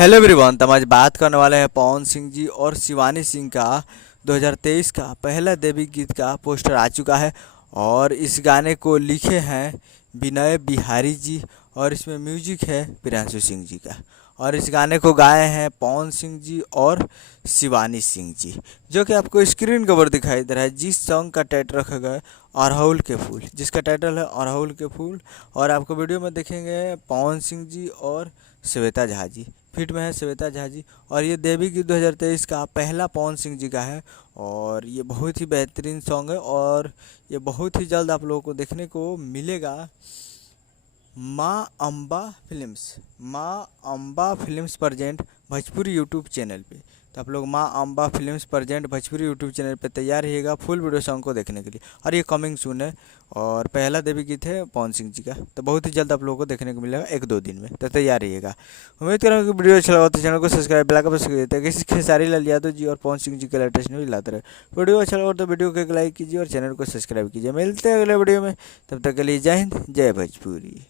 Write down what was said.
Hello everyone. तो हम आज बात करने वाले हैं पवन सिंह जी और शिवानी सिंह का 2023 का पहला देवी गीत का पोस्टर आ चुका है। और इस गाने को लिखे हैं विनय बिहारी जी और इसमें म्यूजिक है प्रियांशु सिंह जी का। और इस गाने को गाए हैं पवन सिंह जी और शिवानी सिंह जी, जो कि आपको स्क्रीन के ऊपर दिखाई दे रहा है। जिस सॉन्ग का टाइटल रखा गया है अड़हुल के फूल, जिसका टाइटल है अड़हुल के फूल। और आपको वीडियो में देखेंगे पवन सिंह जी और श्वेता झा जी, फिट में है श्वेता झा जी। और ये देवी गीत 2023 का पहला पवन सिंह जी का है और ये बहुत ही बेहतरीन सॉन्ग है और ये बहुत ही जल्द आप लोगों को देखने को मिलेगा माँ Amba films present Bhojpuri YouTube channel पे। तो आप लोग माँ Amba films present Bhojpuri YouTube channel पे तैयार रहिएगा फुल वीडियो सॉन्ग को देखने के लिए। और ये कमिंग सून है और पहला देवी गीत है पवन सिंह जी का। तो बहुत ही जल्द आप लोगों को देखने को मिलेगा 1-2 दिन में, तो तैयार रहिएगा। उम्मीद कर रहा हूँ कि वीडियो अच्छा लगा तो चैनल को सब्सक्राइब बेल आइकन प्रेस कर देते हैं। खेसारी लाल यादव जी और पवन सिंह जी के लेटेस्ट न्यूज लाते रहे। वीडियो अच्छा लगा तो वीडियो को एक लाइक कीजिए और चैनल को सब्सक्राइब कीजिए। मिलते हैं अगले वीडियो में, तब तक के लिए जय हिंद, जय भोजपुरी।